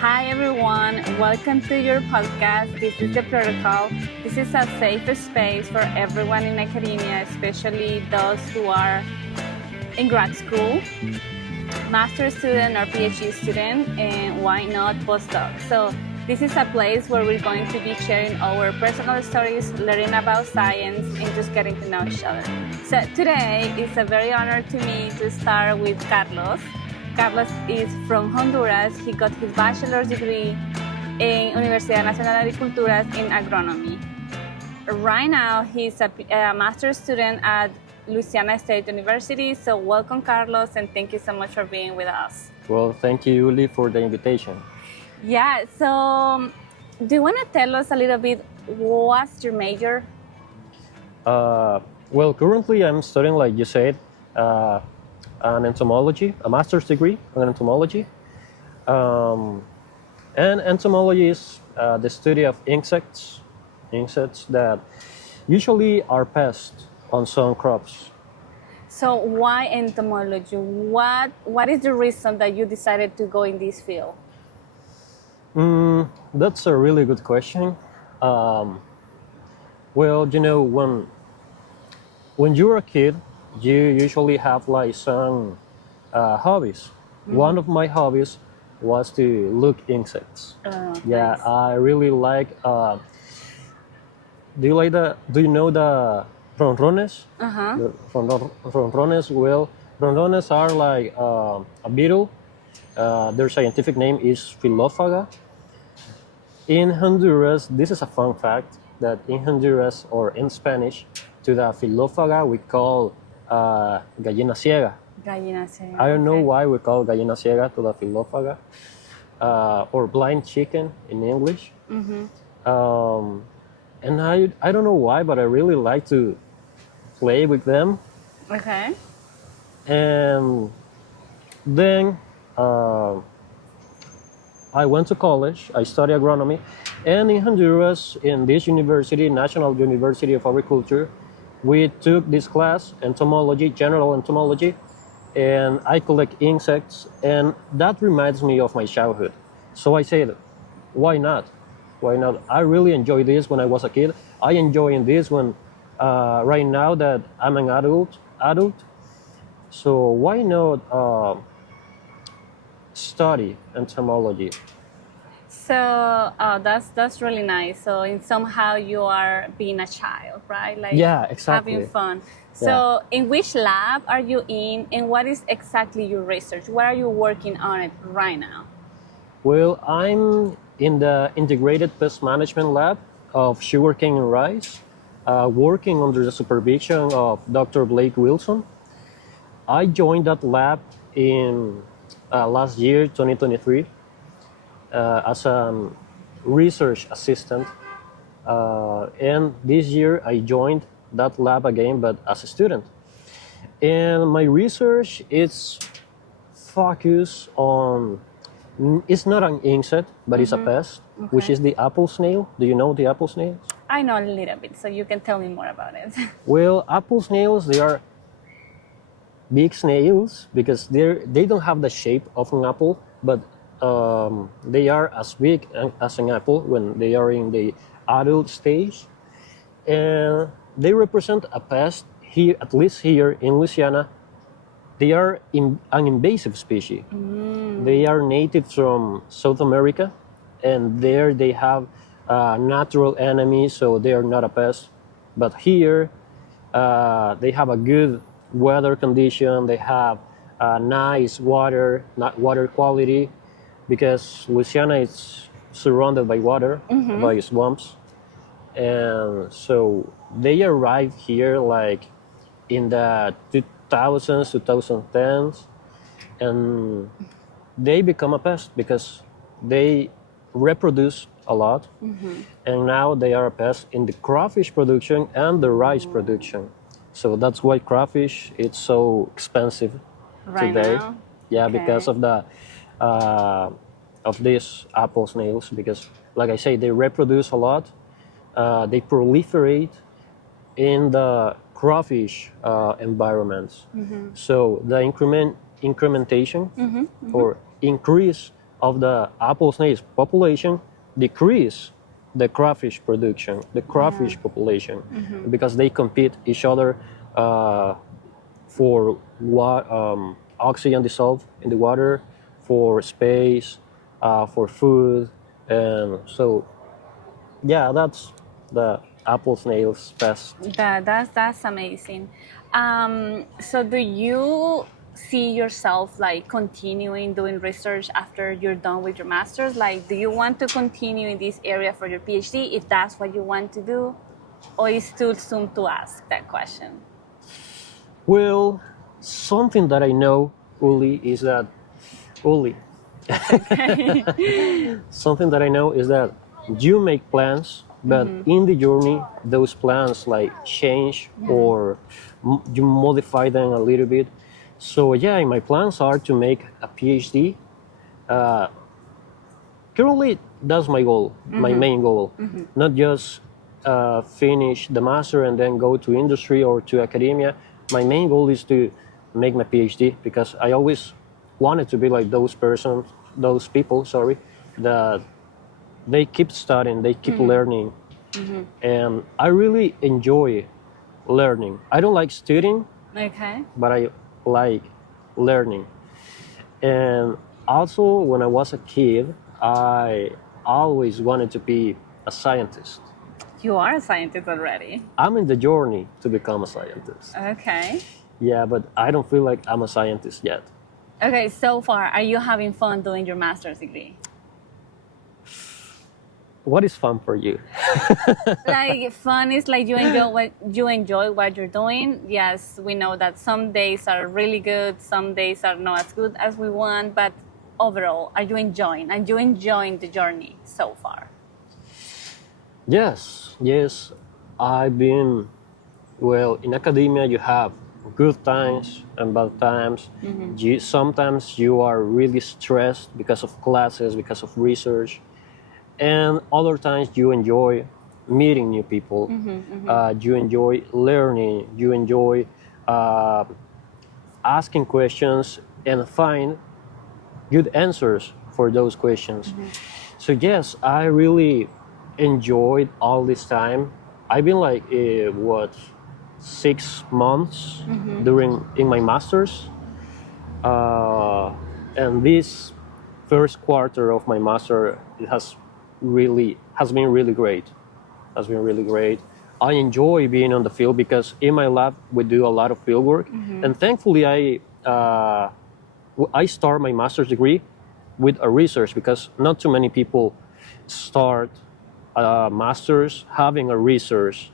Hi everyone, welcome to your podcast. This is The Protocol. This is a safe space for everyone in academia, especially those who are in grad school, master student or PhD student, and why not postdoc. So this is a place where we're going to be sharing our personal stories, learning about science, and just getting to know each other. So today it's a very honor to me to start with Carlos. Carlos is from Honduras. He got his bachelor's degree in Universidad Nacional de Agricultura in Agronomy. Right now, he's a master's student at Louisiana State University. So welcome, Carlos, and thank you so much for being with us. Well, thank you, Uli, for the invitation. Yeah, so do you want to tell us a little bit what's your major? Well, currently I'm studying, like you said, an entomology, a master's degree in entomology. And entomology is the study of insects that usually are pests on some crops. So why entomology? What is the reason that you decided to go in this field? That's a really good question. Well, you know, when you're a kid, you usually have like some hobbies. One of my hobbies was to look insects. Yeah, Nice. I really like. Do you know the ronrones? Uh-huh. The ronrones. Well, ronrones are like a beetle. Their scientific name is Philophaga. In Honduras, this is a fun fact that in Honduras or in Spanish, to the Philophaga we call gallina ciega. Gallina ciega. I don't know Okay. why we call gallina ciega to the Philophaga, or blind chicken in English. And I don't know why, but I really like to play with them. Okay. And then I went to college. I studied agronomy, and in Honduras, in this university, National University of Agriculture, we took this class, entomology, general entomology, and I collect insects, and that reminds me of my childhood. So I said, why not? Why not? I really enjoyed this when I was a kid. I enjoy this when right now that I'm an adult. So why not study entomology? So that's really nice. So in somehow you are being a child, right? Like Yeah, exactly. having fun. So in which lab are you in, and what is exactly your research? What are you working on it right now? Well, I'm in the Integrated Pest Management Lab of sugarcane and rice, working under the supervision of Dr. Blake Wilson. I joined that lab in last year, 2023, as a research assistant. And this year I joined that lab again, but as a student. And my research is focused on, it's not an insect, but it's a pest, which is the apple snail. Do you know the apple snails? I know a little bit, so you can tell me more about it. Well, apple snails, they are big snails because they don't have the shape of an apple, but they are as big as an apple when they are in the adult stage. And they represent a pest here, at least here in Louisiana. They are an invasive species. They are native from South America, and there they have natural enemies, so they are not a pest. But here, they have a good weather condition. They have nice water quality, because Louisiana is surrounded by water, by swamps. And so they arrived here like in the 2000s, 2010s, and they become a pest because they reproduce a lot, and now they are a pest in the crawfish production and the rice production. So that's why crawfish is so expensive Right today. now? Yeah, Okay. because of these apple snails. Because, like I say, they reproduce a lot. They proliferate in the crawfish environments. So the incrementation or increase of the apple snails population decrease the crawfish production, the crawfish population, because they compete each other for what oxygen dissolved in the water, for space, for food, and so yeah, that's the apple snails pest. That's amazing. So do you see yourself like continuing doing research after you're done with your master's? Like, do you want to continue in this area for your PhD if that's what you want to do, or is it too soon to ask that question? Well, something that I know, Uli, is that Uli. Something that I know is that you make plans, but in the journey, those plans like change or you modify them a little bit. So yeah, my plans are to make a PhD. Currently, that's my goal, my main goal. Not just finish the master and then go to industry or to academia. My main goal is to make my PhD because I always wanted to be like those people, that they keep studying, they keep learning, and I really enjoy learning. I don't like studying, Okay. but I like learning. And also, when I was a kid, I always wanted to be a scientist. You are a scientist already. I'm in the journey to become a scientist. Okay. Yeah, but I don't feel like I'm a scientist yet. Okay, so far, are you having fun doing your master's degree? What is fun for you? Like fun is like you enjoy what you're doing. Yes, we know that some days are really good, some days are not as good as we want, but overall, are you enjoying? Are you enjoying the journey so far? Yes. I've been, well, in academia you have good times and bad times. Sometimes you are really stressed because of classes, because of research, and other times you enjoy meeting new people. You enjoy learning, you enjoy asking questions and find good answers for those questions. So yes, I really enjoyed all this time. I've been like 6 months in my masters, and this first quarter of my master it has been really great. Has been really great. I enjoy being on the field because in my lab we do a lot of field work, and thankfully I start my master's degree with a research because not too many people start a master's having a research.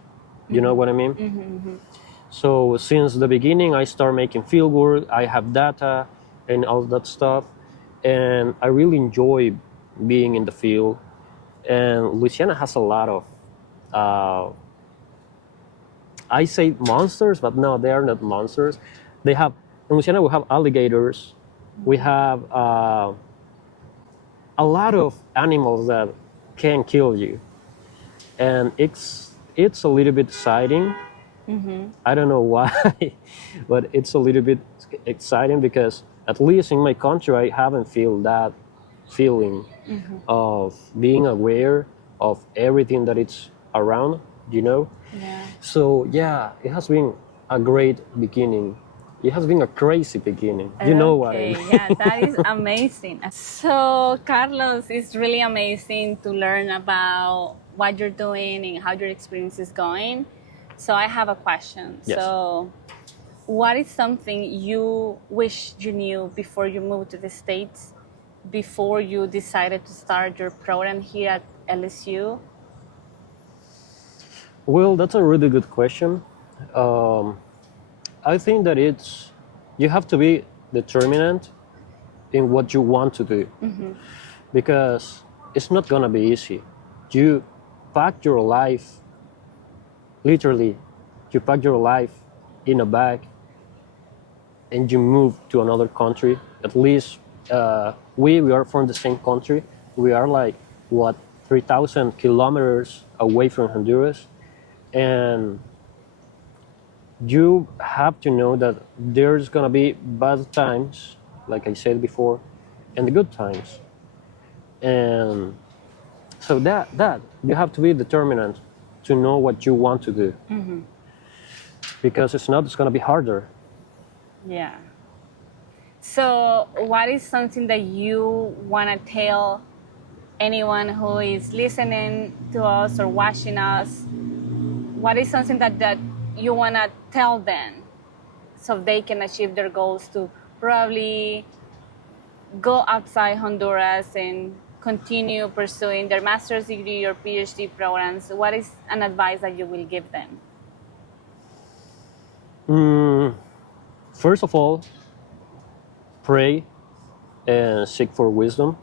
You know what I mean? So since the beginning, I start making field work. I have data and all that stuff, and I really enjoy being in the field. And Louisiana has a lot of, I say monsters, but no, they are not monsters. In Louisiana we have alligators. We have a lot of animals that can kill you, and it's a little bit exciting. I don't know why, but it's a little bit exciting because at least in my country I haven't feel that feeling of being aware of everything that it's around, Yeah. So yeah, it has been a great beginning. It has been a crazy beginning. You know what I mean? Yeah, that is amazing. So, Carlos, it's really amazing to learn about what you're doing and how your experience is going. So, I have a question. Yes. So, what is something you wish you knew before you moved to the States, before you decided to start your program here at LSU? Well, that's a really good question. I think that you have to be determined in what you want to do because it's not gonna be easy. You pack your life, literally, you pack your life in a bag and you move to another country. At least we are from the same country. We are like, 3,000 kilometers away from Honduras. And you have to know that there's gonna be bad times, like I said before, and the good times. And so that you have to be determined to know what you want to do, because it's not, it's going to be harder. Yeah. So, what is something that you want to tell anyone who is listening to us or watching us? What is something that you want to tell them so they can achieve their goals to probably go outside Honduras and continue pursuing their master's degree or PhD programs? What is an advice that you will give them? First of all, pray and seek for wisdom.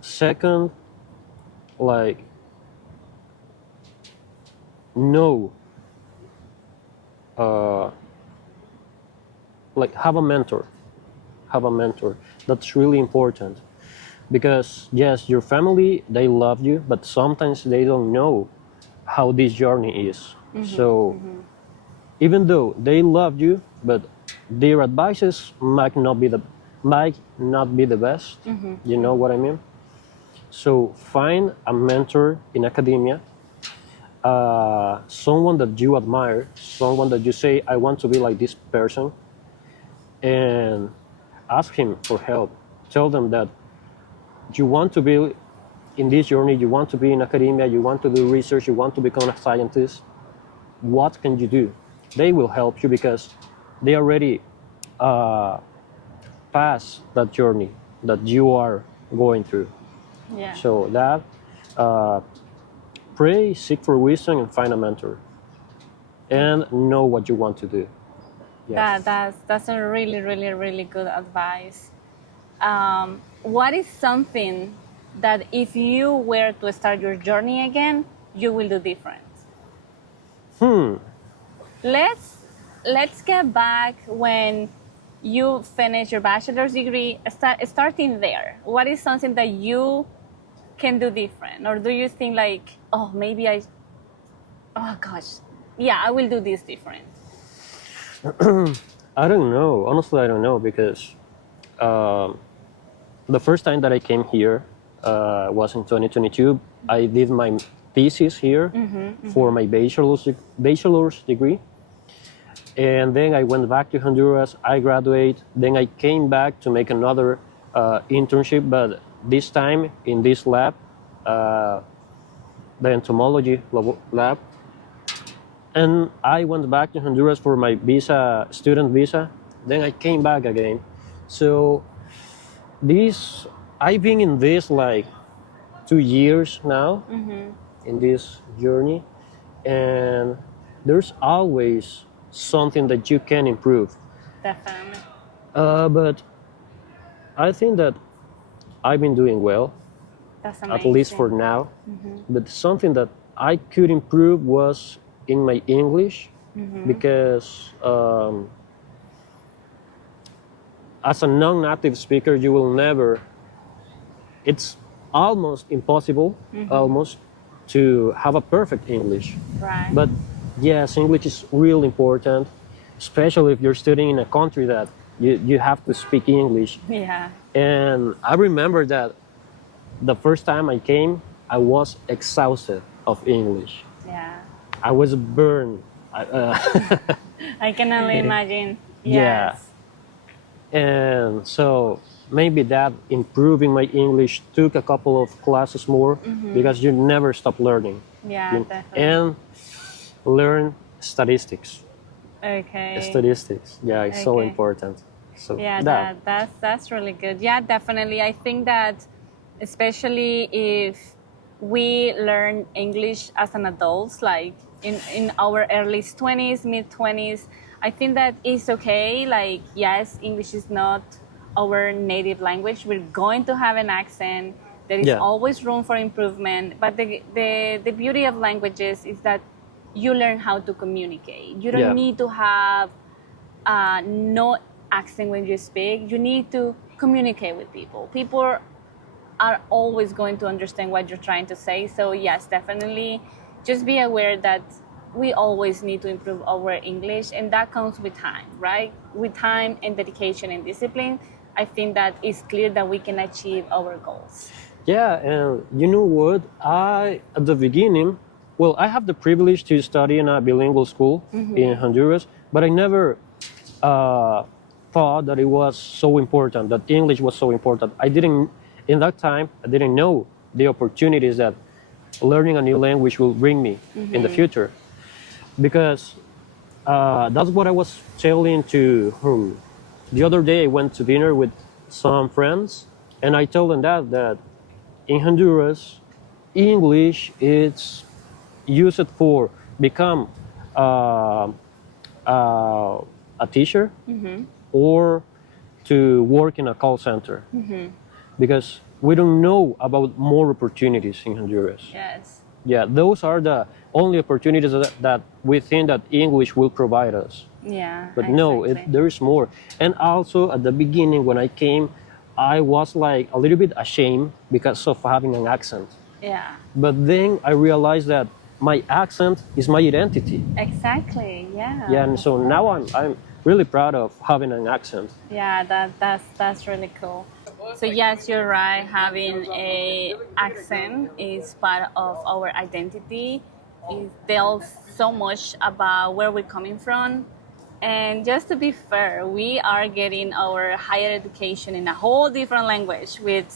Second, like, know, like, have a mentor. Have a mentor. That's really important, because yes, your family, they love you, but sometimes they don't know how this journey is. So even though they love you, but their advices might not be the best. You know what I mean? So find a mentor in academia, someone that you admire, someone that you say, I want to be like this person, and ask him for help. Tell them that you want to be in this journey, you want to be in academia, you want to do research, you want to become a scientist. What can you do? They will help you, because they already passed that journey that you are going through. Yeah. So that, pray, seek for wisdom, and find a mentor, and know what you want to do. Yes. That's a really, really, really good advice. What is something that if you were to start your journey again, you will do different? Let's get back when you finish your bachelor's degree. Starting there, what is something that you can do different, or do you think like, oh, maybe oh gosh, yeah, I will do this different? I don't know. Honestly, I don't know, because the first time that I came here was in 2022. I did my thesis here for my bachelor's degree. And then I went back to Honduras, I graduated, then I came back to make another internship, but this time in this lab, the entomology lab. And I went back to Honduras for my visa, student visa, then I came back again. So I've been in this like 2 years now, in this journey, and there's always something that you can improve. Definitely. But I think that I've been doing well, That's at amazing. least for now. But something that I could improve was in my English, because as a non-native speaker, you will never, it's almost impossible, almost, to have a perfect English. Right. But yes, English is real important, especially if you're studying in a country that you have to speak English. Yeah. And I remember that the first time I came, I was exhausted of English. Yeah. I was burned. I can only imagine. Yeah. Yes. And so maybe that improving my English took a couple of classes more, because you never stop learning. Yeah, definitely. And learn statistics. Okay. Statistics, yeah, it's so Okay. important. So Yeah, that's really good. Yeah, definitely. I think that especially if we learn English as an adults, like in our early 20s, mid 20s, I think that it's okay. Like, yes, English is not our native language. We're going to have an accent. There is Yeah. always room for improvement. But the beauty of languages is that you learn how to communicate. You don't Yeah. need to have no accent when you speak. You need to communicate with people. People are always going to understand what you're trying to say. So yes, definitely, just be aware that we always need to improve our English, and that comes with time, right? With time and dedication and discipline, I think that it's clear that we can achieve our goals. Yeah, and you know what? At the beginning, well, I have the privilege to study in a bilingual school in Honduras, but I never thought that it was so important, that English was so important. In that time, I didn't know the opportunities that learning a new language will bring me in the future. Because that's what I was telling to whom. The other day, I went to dinner with some friends, and I told them that in Honduras, English is used for become a teacher or to work in a call center because we don't know about more opportunities in Honduras. Yes. Yeah, those are the only opportunities that we think that English will provide us. Yeah. But no, exactly. there is more. And also at the beginning when I came, I was like a little bit ashamed because of having an accent. Yeah. But then I realized that my accent is my identity. Exactly. Yeah. Yeah, and so now I'm really proud of having an accent. Yeah, that's really cool. So yes, you're right. Having a accent is part of our identity. It tells so much about where we're coming from. And just to be fair, we are getting our higher education in a whole different language, which,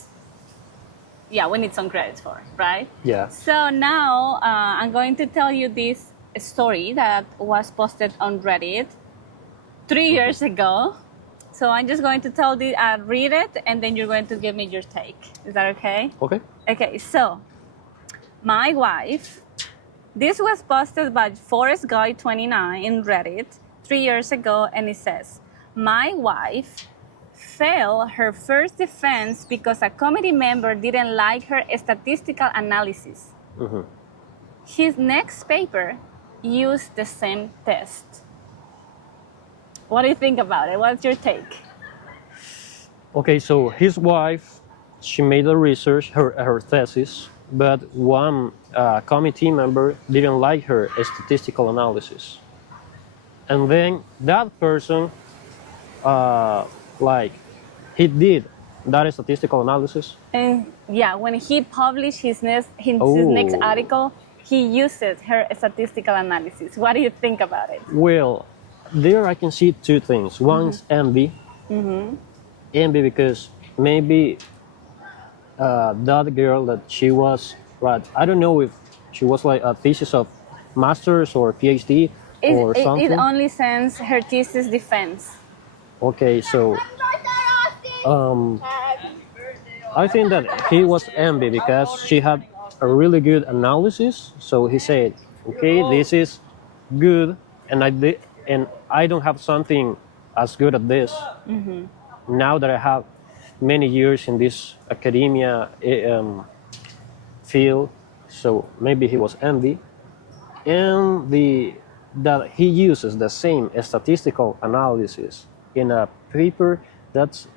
yeah, we need some credit for, right? Yeah. So now I'm going to tell you this story that was posted on Reddit 3 years ago. So I'm just going to read it, and then you're going to give me your take. Is that okay? Okay. Okay, so my wife, this was posted by Forest Guy 29 in Reddit 3 years ago, and it says, my wife failed her first defense because a committee member didn't like her statistical analysis. His next paper used the same test. What do you think about it? What's your take? Okay, so his wife, she made a research, her thesis, but one committee member didn't like her statistical analysis. And then that person, he did that statistical analysis. And yeah, when he published his next Oh. article, he uses her statistical analysis. What do you think about it? Well, there I can see two things. One's envy. Envy because maybe that girl that she was, right, I don't know if she was like a thesis of master's or PhD or something. It only sends her thesis defense. Okay, so I think that he was envy because she had a really good analysis. So he said, okay, this is good, and I don't have something as good at this. Now that I have many years in this academia field, so maybe he was envy, and that he uses the same statistical analysis in a paper that's,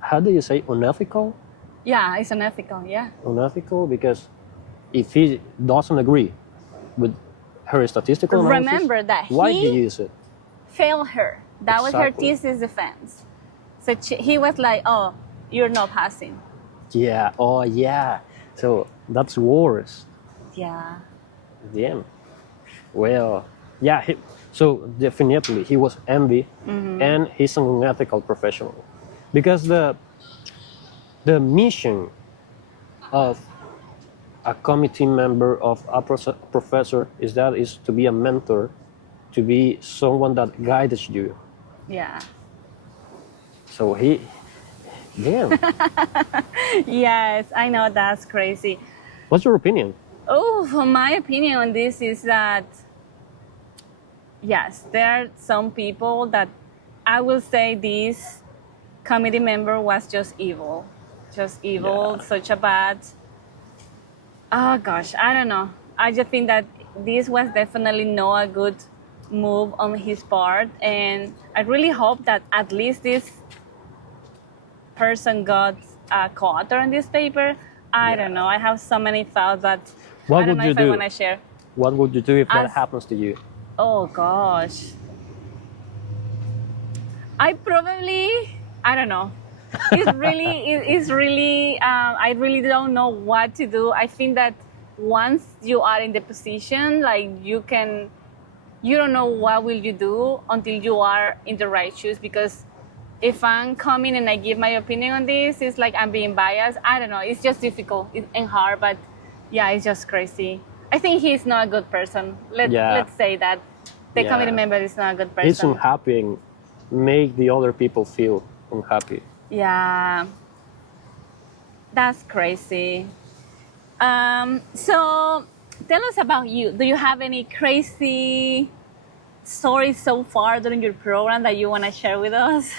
how do you say, unethical? Yeah, it's unethical, yeah. Unethical because if he doesn't agree with her statistical analysis, Remember that why he he use it? failed her. That was her Exactly. thesis defense. So he was like, oh, you're not passing. Yeah, oh yeah. So that's worse. Yeah. Damn. Well, yeah, so definitely he was envy and he's an unethical professional. Because the mission of a committee member of a professor is to be a mentor, to be someone that guides you. Yeah. So damn. Yes, I know that's crazy. What's your opinion? Oh, for my opinion on this is that, yes, there are some people that I will say this committee member was just evil. Just evil, Yeah. such a bad. Oh gosh, I don't know. I just think that this was definitely not a good move on his part, and I really hope that at least this person got a co-author on this paper. I don't know. I have so many thoughts that What I don't would know you if I do? want to share. What would you do if that As- happens to you? Oh gosh. I probably I don't know. It's really, I really don't know what to do. I think that once you are in the position, like you don't know what will you do until you are in the right shoes. Because if I'm coming and I give my opinion on this, it's like I'm being biased. I don't know. It's just difficult and hard, but yeah, it's just crazy. I think he's not a good person. Let's say that the Yeah. committee member is not a good It's person. unhappy and make the other people feel unhappy. Yeah, that's crazy. So tell us about you. Do you have any crazy stories so far during your program that you want to share with us?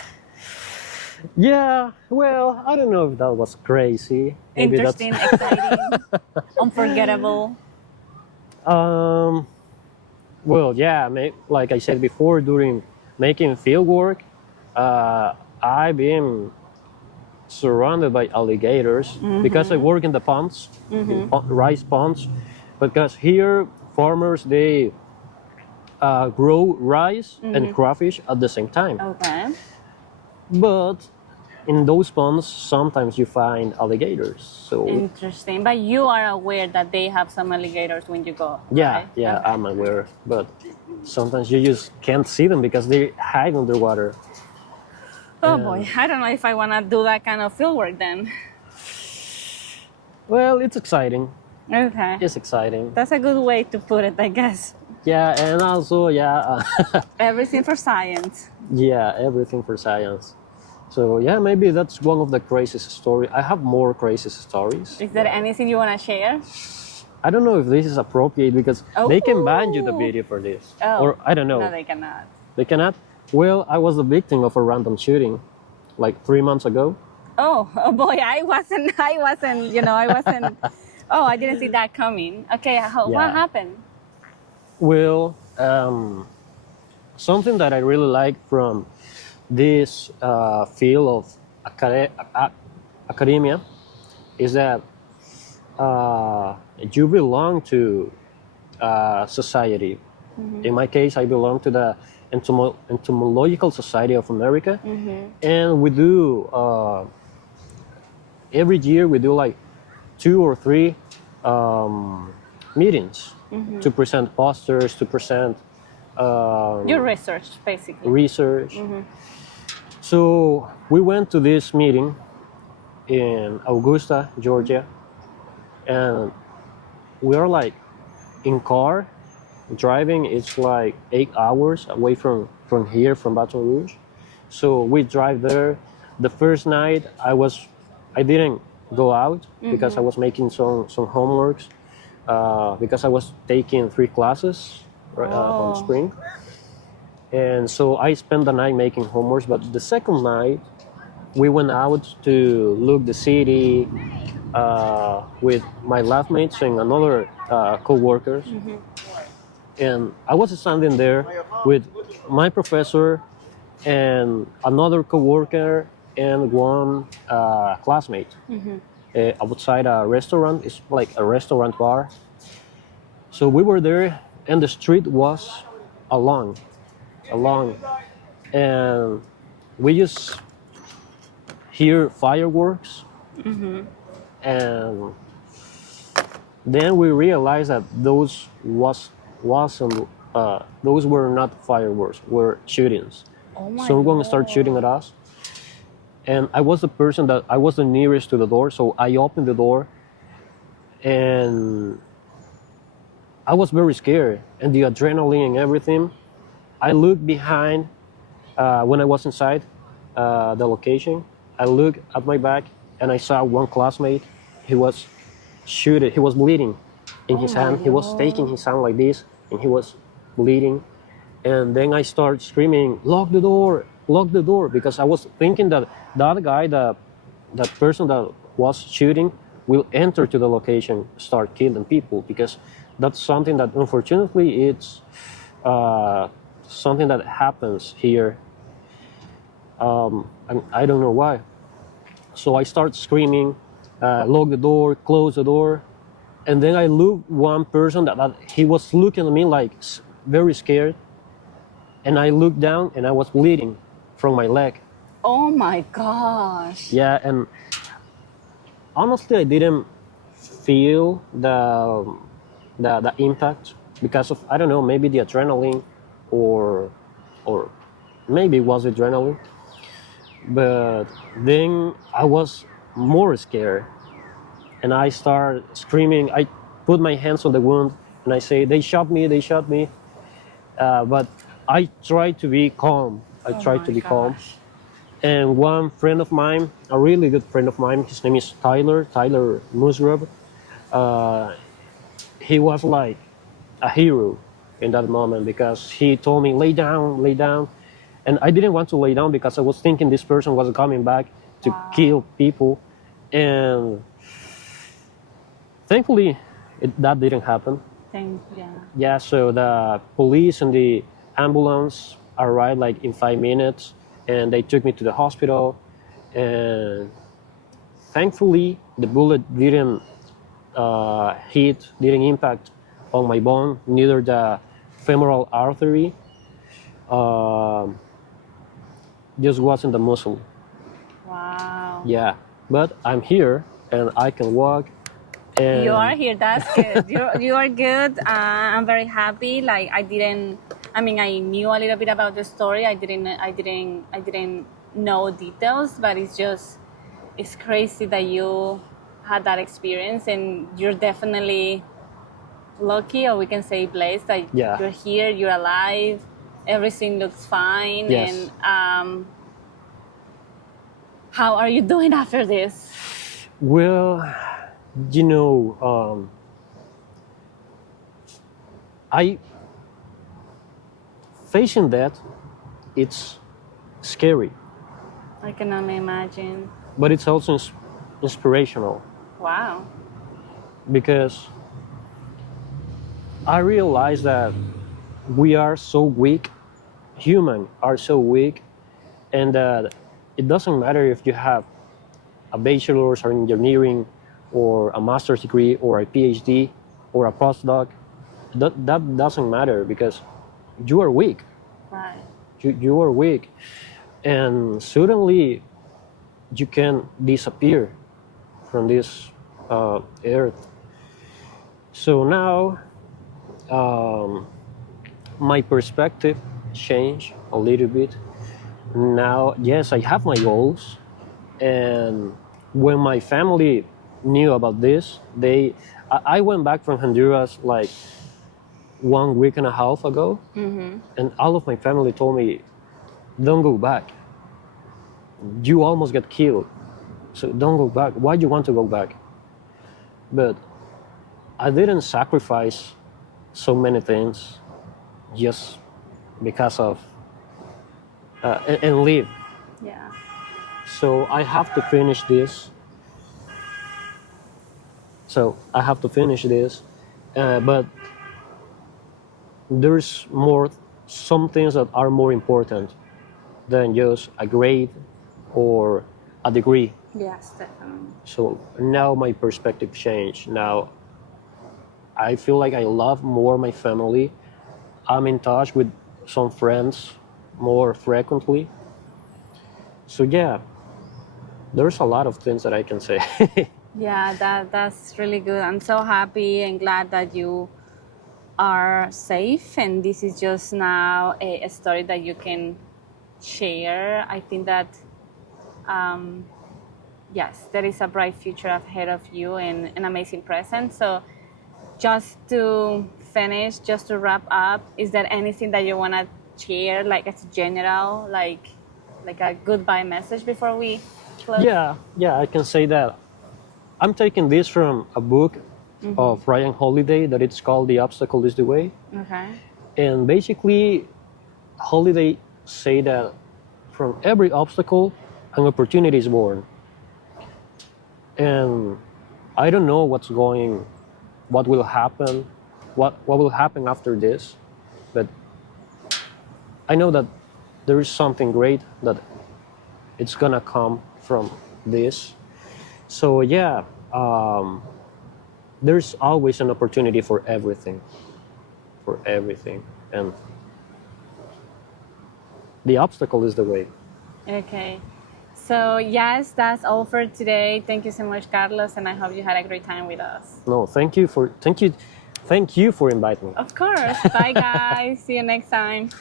Yeah, well, I don't know if that was crazy. Maybe Interesting, exciting, unforgettable. Um, well, yeah, like I said before, during making field work, I've been surrounded by alligators because I work in the ponds, in rice ponds. Because here, farmers they grow rice and crawfish at the same time. Okay. But in those ponds, sometimes you find alligators. So Interesting. But you are aware that they have some alligators when you go. yeah, right? yeah, Okay. I'm aware. But sometimes you just can't see them because they hide underwater. Oh boy, I don't know if I want to do that kind of field work then. Well, it's exciting. Okay. It's exciting. That's a good way to put it, I guess. Yeah, and also Everything for science. yeah, everything for science. So yeah, maybe that's one of the craziest stories. I have more craziest stories. Is there anything you want to share? I don't know if this is appropriate because they can ban you the Oh. video for this. Oh. Or I don't know. No, they cannot. They cannot? Well, I was the victim of a random shooting like 3 months ago. Oh boy, I wasn't, oh, I didn't see that coming. Okay, what Yeah. happened? Well, something that I really like from this field of academia is that you belong to society. In my case, I belong to the Entomological Society of America, and we do every year we do like 2 or 3 meetings to present posters, to present Your research, basically. research. So we went to this meeting in Augusta, Georgia, and we are like in car driving. It's like 8 hours away from here, from Baton Rouge. So we drive there. The first night I didn't go out because I was making some homeworks because I was taking 3 classes on spring. And so I spent the night making homeworks, but the second night we went out to look the city with my lab mates and another co-workers. And I was standing there with my professor and another co-worker and one classmate outside a restaurant. It's like a restaurant bar. So we were there, and the street was along, and we just hear fireworks, and then we realized that those were not fireworks, were shootings. Oh my Someone started shooting at us, and I was the nearest to the door, so I opened the door, and I was very scared, and the adrenaline and everything. I looked behind when I was inside the location. I looked at my back, and I saw one classmate. He was shooting. He was bleeding in his hand. He was taking his hand like this, and he was bleeding. And then I started screaming, lock the door, because I was thinking that that guy, that person that was shooting, will enter to the location, start killing people, because that's something that unfortunately it's something that happens here. And I don't know why. So I start screaming, lock the door, close the door, and then I looked one person that he was looking at me like very scared, and I looked down and I was bleeding from my leg. Oh my gosh. Yeah, and honestly, I didn't feel the impact because of, I don't know, maybe the adrenaline, or maybe it was adrenaline. But then I was more scared, and I started screaming. I put my hands on the wound, and I say, "They shot me! They shot me!" But I tried to be calm. I Oh tried my to be calm. gosh. And one friend of mine, a really good friend of mine, his name is Tyler Musgrove. Uh, he was like a hero in that moment because he told me, lay down. And I didn't want to lay down because I was thinking this person was coming back to Wow. kill people. And thankfully, that didn't happen. Yeah. Yeah, so the police and the ambulance arrived like in 5 minutes, and they took me to the hospital. And thankfully, the bullet didn't didn't impact on my bone, neither the femoral artery. Um, just wasn't the muscle. Wow. Yeah, but I'm here and I can walk. And You are here. That's good. You are good. I'm very happy. Like I didn't. I mean, I knew a little bit about the story. I didn't know details, but it's crazy that you had that experience, and you're definitely lucky, or we can say blessed, that Yeah. you're here, you're alive, everything looks fine. Yes. And how are you doing after this? Well, you know, I facing that, it's scary, I can only imagine. but it's also inspirational Wow. because I realize that we are so weak, humans are so weak, and that it doesn't matter if you have a bachelor's or engineering or a master's degree or a PhD or a postdoc. That doesn't matter because you are weak. Right. You are weak, and suddenly you can disappear from this earth. So now my perspective changed a little bit. Now, yes, I have my goals, and when my family knew about this, I went back from Honduras like 1 week and a half ago, and all of my family told me, "Don't go back. You almost get killed, so don't go back. Why do you want to go back?" But I didn't sacrifice so many things just because of and live. Yeah. So I have to finish this. But there's some things that are more important than just a grade or a degree. Yes, definitely. So now my perspective changed. Now I feel like I love more my family. I'm in touch with some friends more frequently. So yeah, there's a lot of things that I can say. Yeah, that's really good. I'm so happy and glad that you are safe, and this is just now a story that you can share. I think that yes, there is a bright future ahead of you and an amazing present. So just to finish, just to wrap up, is there anything that you want to share, like as general, like a goodbye message before we close? Yeah, I can say that. I'm taking this from a book of Ryan Holiday that it's called "The Obstacle Is the Way," Okay. and basically, Holiday say that from every obstacle, an opportunity is born. And I don't know what will happen, what will happen after this, but I know that there is something great that it's gonna come from this. So yeah, there's always an opportunity for everything, and the obstacle is the way. Okay. So yes, that's all for today. Thank you so much, Carlos, and I hope you had a great time with us. No, thank you for inviting me. Of course. Bye, guys. See you next time.